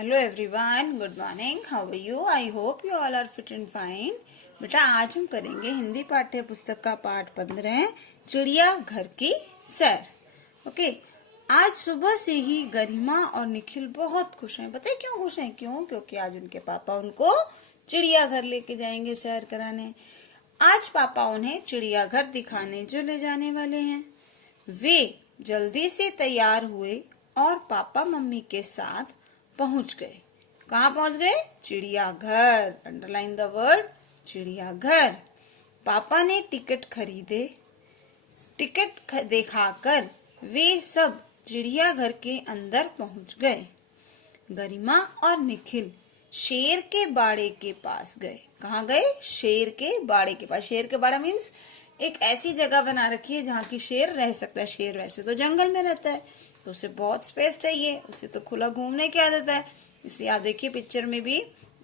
Hello everyone, good morning. How are you? I hope you all are fit and fine. बेटा, आज हम करेंगे हिंदी पाठ्य पुस्तक का पाठ 15, चिड़िया घर की सैर। ओके। आज सुबह से ही गरिमा और निखिल बहुत खुश हैं। बताइए क्यों खुश हैं? क्योंकि आज उनके पापा उनको चिड़ियाघर लेके जाएंगे सैर कराने। आज पापा उन्हें चिड़ियाघर दिखाने जो ले जाने वाले हैं। वे जल्दी से तैयार हुए और पापा मम्मी के साथ पहुंच गए। कहाँ पहुंच गए? चिड़ियाघर। अंडरलाइन द वर्ड चिड़ियाघर। पापा ने टिकट खरीदे। टिकट दिखाकर वे सब चिड़ियाघर के अंदर पहुंच गए। गरिमा और निखिल शेर के बाड़े के पास गए। कहाँ गए? शेर के बाड़े के पास। शेर के बाड़ा मीन्स एक ऐसी जगह बना रखी है जहाँ की शेर रह सकता है। शेर वैसे तो जंगल में रहता है, तो उसे बहुत स्पेस चाहिए, उसे तो खुला घूमने की आदत है। इसलिए आप देखिए पिक्चर में भी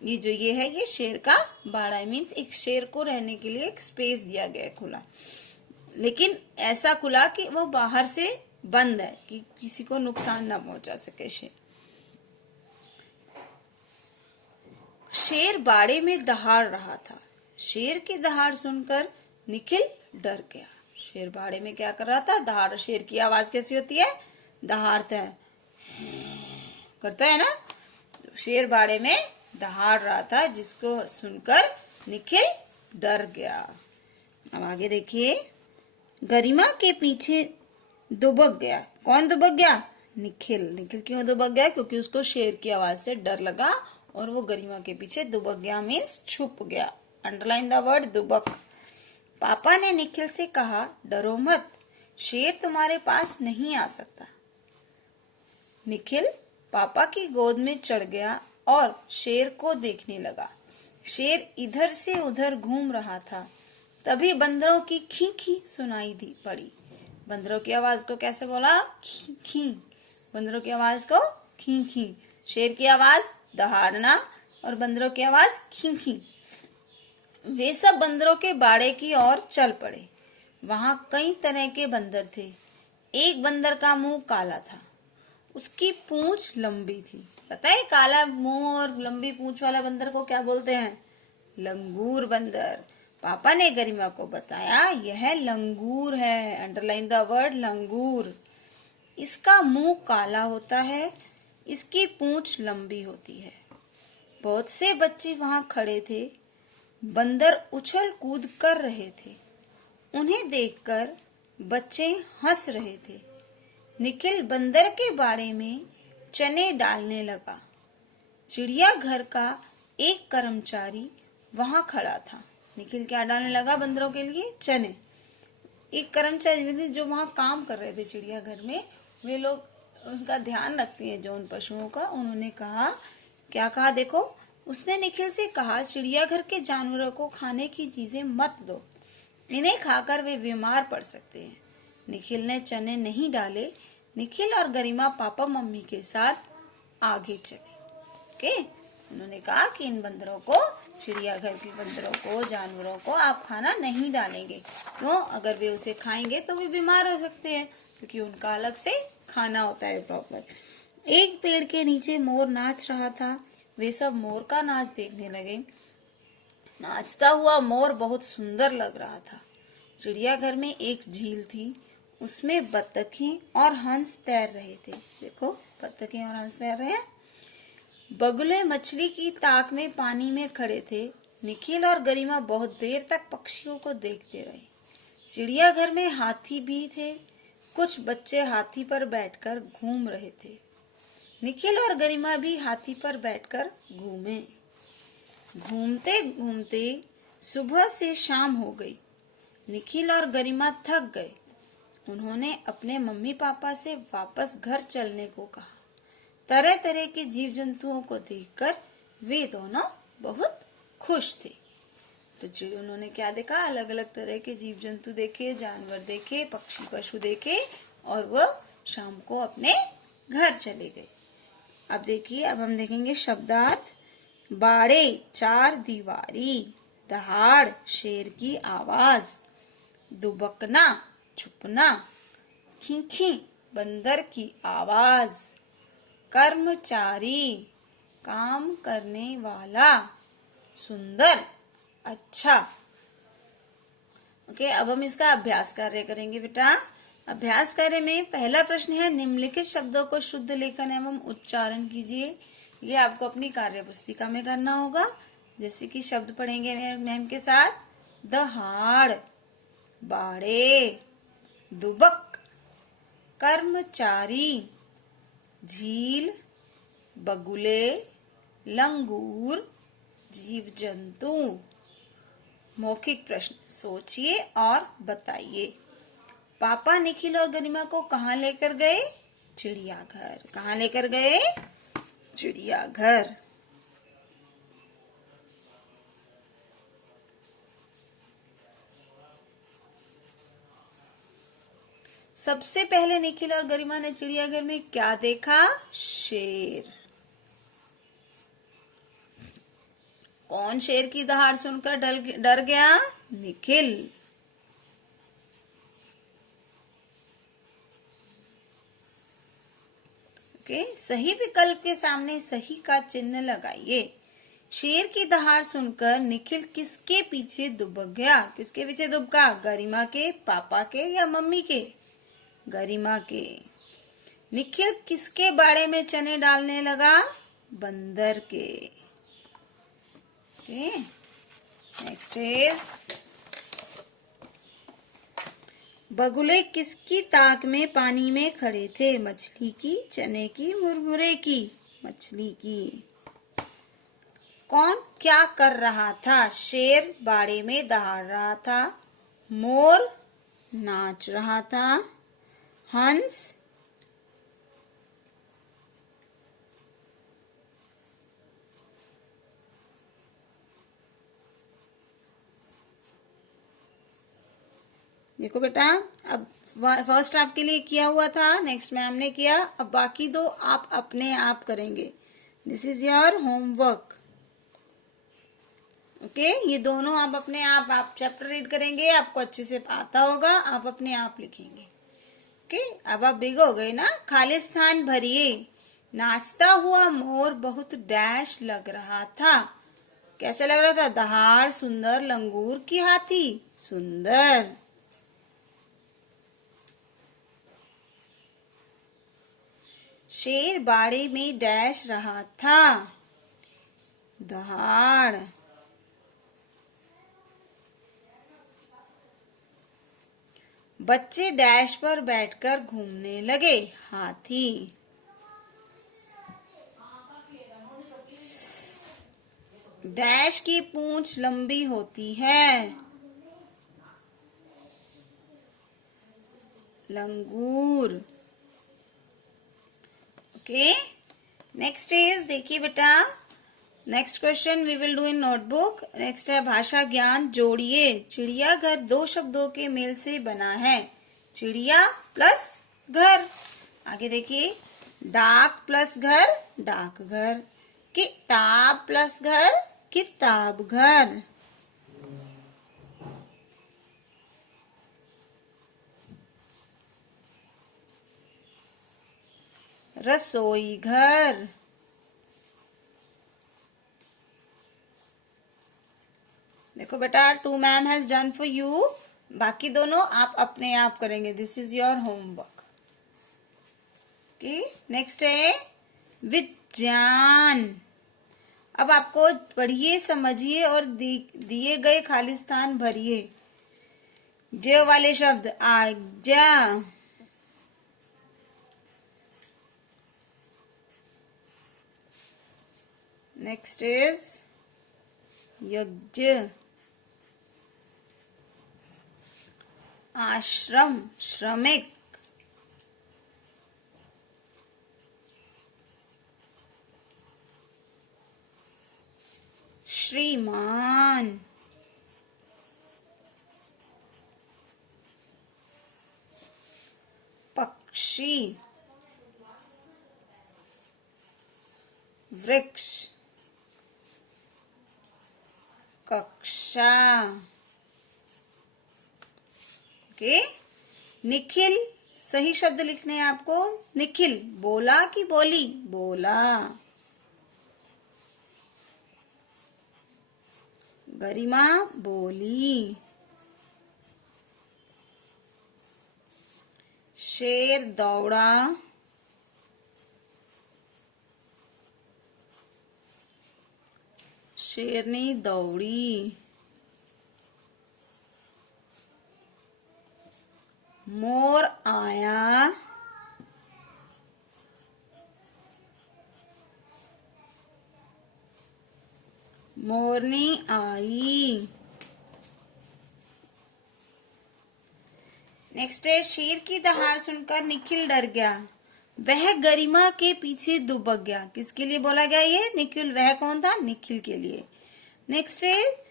ये है, ये शेर का बाड़ा मीन्स एक शेर को रहने के लिए एक स्पेस दिया गया है खुला, लेकिन ऐसा खुला कि वो बाहर से बंद है कि किसी को नुकसान ना पहुंचा सके शेर। शेर बाड़े में दहाड़ रहा था। शेर की दहाड़ सुनकर निखिल डर गया। शेर बाड़े में क्या कर रहा था? दहाड़। शेर की आवाज कैसी होती है? दहाड़ता है, करता है ना। तो शेर बाड़े में दहाड़ रहा था, जिसको सुनकर निखिल डर गया। अब आगे देखिए। गरिमा के पीछे दुबक गया। कौन दुबक गया? निखिल। निखिल क्यों दुबक गया? क्योंकि उसको शेर की आवाज से डर लगा और वो गरिमा के पीछे दुबक गया मीन्स छुप गया। अंडरलाइन द वर्ड दुबक। पापा ने निखिल से कहा, डरो मत, शेर तुम्हारे पास नहीं आ सकता। निखिल पापा की गोद में चढ़ गया और शेर को देखने लगा। शेर इधर से उधर घूम रहा था। तभी बंदरों की खी खी सुनाई दी पड़ी। बंदरों की आवाज को कैसे बोला? खी खी। बंदरों की आवाज को खी खी। शेर की आवाज दहाड़ना और बंदरों की आवाज खी खी। वे सब बंदरों के बाड़े की ओर चल पड़े। वहां कई तरह के बंदर थे। एक बंदर का मुंह काला था, उसकी पूंछ लंबी थी। पता है काला मुंह और लंबी पूंछ वाला बंदर को क्या बोलते हैं? लंगूर बंदर। पापा ने गरिमा को बताया, यह लंगूर है। अंडरलाइन द वर्ड लंगूर। इसका मुंह काला होता है, इसकी पूंछ लंबी होती है। बहुत से बच्चे वहां खड़े थे। बंदर उछल कूद कर रहे थे। उन्हें देखकर बच्चे हंस रहे थे। निखिल बंदर के बाड़े में चने डालने लगा। चिड़ियाघर का एक कर्मचारी वहां खड़ा था। निखिल क्या डालने लगा? बंदरों के लिए चने। एक कर्मचारी जो वहां काम कर रहे थे चिड़ियाघर में, वे लोग उनका ध्यान रखते हैं जो उन पशुओं का। उन्होंने कहा, क्या कहा देखो, उसने निखिल से कहा, चिड़ियाघर के जानवरों को खाने की चीजें मत दो, इन्हें खाकर वे बीमार पड़ सकते हैं। निखिल ने चने नहीं डाले। निखिल और गरिमा पापा मम्मी के साथ आगे चले। ओके। उन्होंने कहा कि इन बंदरों को, चिड़ियाघर के बंदरों को, जानवरों को आप खाना नहीं डालेंगे। क्यों? अगर वे उसे खाएंगे तो वे बीमार हो सकते हैं, क्योंकि उनका अलग से खाना होता है प्रॉपर। एक पेड़ के नीचे मोर नाच रहा था। वे सब मोर का नाच देखने लगे। नाचता हुआ मोर बहुत सुंदर लग रहा था। चिड़ियाघर में एक झील थी, उसमें बत्तखें और हंस तैर रहे थे। देखो, बत्तखें और हंस तैर रहे हैं। बगुले मछली की ताक में पानी में खड़े थे। निखिल और गरिमा बहुत देर तक पक्षियों को देखते रहे। चिड़ियाघर में हाथी भी थे। कुछ बच्चे हाथी पर बैठकर घूम रहे थे। निखिल और गरिमा भी हाथी पर बैठकर घूमे। घूमते घूमते सुबह से शाम हो गई। निखिल और गरिमा थक गए। उन्होंने अपने मम्मी पापा से वापस घर चलने को कहा। तरह तरह के जीव जंतुओं को देखकर वे दोनों बहुत खुश थे। तो उन्होंने क्या देखा? अलग अलग तरह के जीव जंतु देखे, जानवर देखे, पक्षी पशु देखे, और वह शाम को अपने घर चले गए। अब देखिए, अब हम देखेंगे शब्दार्थ। बाड़े, चार दीवारी। दहाड़, शेर की आवाज। दुबकना, छुपना। खींखी, बंदर की आवाज। कर्मचारी, काम करने वाला, सुंदर, अच्छा। ओके, अब हम इसका अभ्यास कार्य करेंगे बेटा। अभ्यास कार्य में पहला प्रश्न है, निम्नलिखित शब्दों को शुद्ध लेखन एवं उच्चारण कीजिए। ये आपको अपनी कार्य पुस्तिका में करना होगा। जैसे कि शब्द पढ़ेंगे मैम के साथ, दहाड़, बाड़े, दुबक, कर्मचारी, झील, बगुले, लंगूर, जीव जंतु। मौखिक प्रश्न, सोचिए और बताइए। पापा निखिल और गरिमा को कहाँ लेकर गए? चिड़ियाघर। कहाँ लेकर गए? चिड़ियाघर। सबसे पहले निखिल और गरिमा ने चिड़ियाघर में क्या देखा? शेर। कौन शेर की दहाड़ सुनकर डर गया? निखिल। ओके, सही विकल्प के सामने सही का चिन्ह लगाइए। शेर की दहाड़ सुनकर निखिल किसके पीछे दुबक गया? किसके पीछे दुबका? गरिमा के, पापा के या मम्मी के? गरिमा के। निखिल किसके बाड़े में चने डालने लगा? बंदर के। ओके, नेक्स्ट इज, बगुले किसकी ताक में पानी में खड़े थे? मछली की, चने की, मुरमुरे की? मछली की। कौन क्या कर रहा था? शेर बाड़े में दहाड़ रहा था, मोर नाच रहा था, हंस देखो बेटा, अब फर्स्ट आपके लिए किया हुआ था, नेक्स्ट मैम ने किया, अब बाकी दो आप अपने आप करेंगे। This is your homework. Okay, ये दोनों आप अपने आप चैप्टर रीड करेंगे, आपको अच्छे से आता होगा, आप अपने आप लिखेंगे। ओके, अब आप बिग हो गए ना। खालिस्तान भरिए, नाचता हुआ मोर बहुत डैश लग रहा था। कैसा लग रहा था? दहाड़, सुंदर, लंगूर की हाथी? सुंदर। शेर बाड़े में डैश रहा था, दहाड़। बच्चे डैश पर बैठकर घूमने लगे, हाथी। डैश की पूंछ लंबी होती है, लंगूर। ओके, नेक्स्ट इज, देखिए बेटा, next question we will do in notebook. Next है भाषा ज्ञान, जोड़िए। चिड़ियाघर दो शब्दों के मेल से बना है, चिड़िया प्लस घर। आगे देखिए, डाक प्लस घर, डाकघर। किताब प्लस घर, किताब घर। रसोई घर। देखो बेटा, two ma'am has done for you, बाकी दोनों आप अपने आप करेंगे। This is your homework. Okay, next है विज्ञान। अब आपको पढ़िए, समझिए और दिए गए खालिस्तान भरिए। जो वाले शब्द, आज्ञा, नेक्स्ट इज यज्ञ, आश्रम, श्रमिक, श्रीमान, पक्षी, वृक्ष, कक्षा। ओके, निखिल, सही शब्द लिखने हैं आपको। निखिल बोला कि बोली? बोला। गरिमा बोली। शेर दौड़ा। शेरनी दौड़ी। मोर आया। मोरनी आई। नेक्स्ट है, शेर की दहाड़ सुनकर निखिल डर गया, वह गरिमा के पीछे दुबक गया। किसके लिए बोला गया ये? निखिल। वह कौन था? निखिल के लिए। नेक्स्ट है,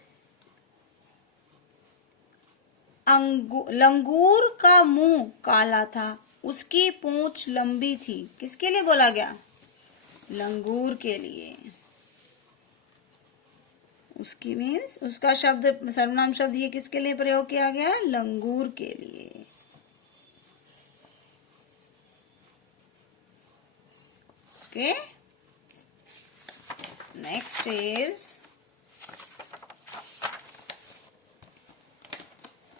लंगूर का मुंह काला था, उसकी पूंछ लंबी थी। किसके लिए बोला गया? लंगूर के लिए। उसकी मीन्स उसका शब्द, सर्वनाम शब्द ये किसके लिए प्रयोग किया गया? लंगूर के लिए। ओके, नेक्स्ट इज,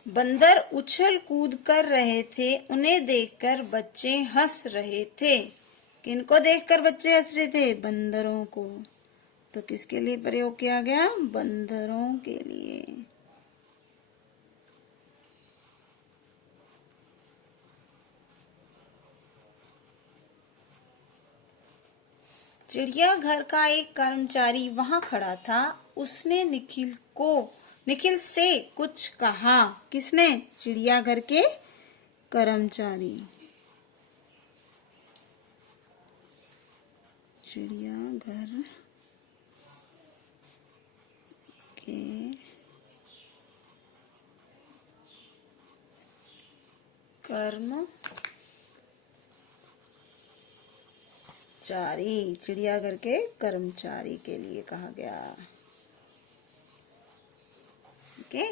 बंदर उछल कूद कर रहे थे, उन्हें देखकर बच्चे हंस रहे थे। किनको देखकर बच्चे हंस रहे थे? बंदरों को। तो किसके लिए प्रयोग किया गया? बंदरों के लिए। चिड़ियाघर का एक कर्मचारी वहां खड़ा था, उसने निखिल से कुछ कहा। किसने? चिड़ियाघर के कर्मचारी। चिड़ियाघर के कर्मचारी, चिड़ियाघर के कर्मचारी के लिए कहा गया। ओके,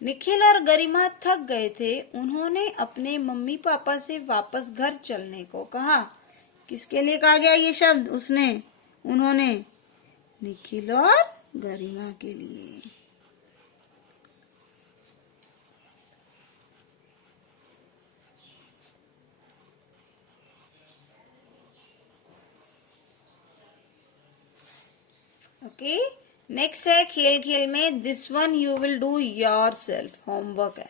निखिल और गरिमा थक गए थे, उन्होंने अपने मम्मी पापा से वापस घर चलने को कहा। किसके लिए कहा गया ये शब्द? उन्होंने, निखिल और गरिमा के लिए। ओके, नेक्स्ट है, खेल खेल में this one you will do your self. Homework है,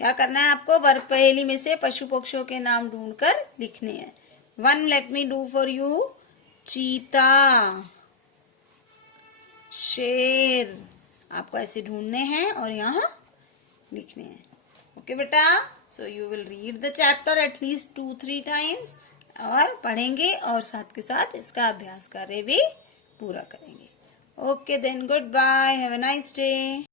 क्या करना है आपको? वर्ग पहेली में से पशु पक्षियों के नाम ढूंढकर लिखने हैं। 1 let me do for you. चीता, शेर, आपको ऐसे ढूंढने हैं और यहाँ लिखने हैं। ओके बेटा, so you will read the chapter at least 2-3 times और पढ़ेंगे और साथ के साथ इसका अभ्यास कार्य भी पूरा करेंगे। Okay then, good bye, have a nice day.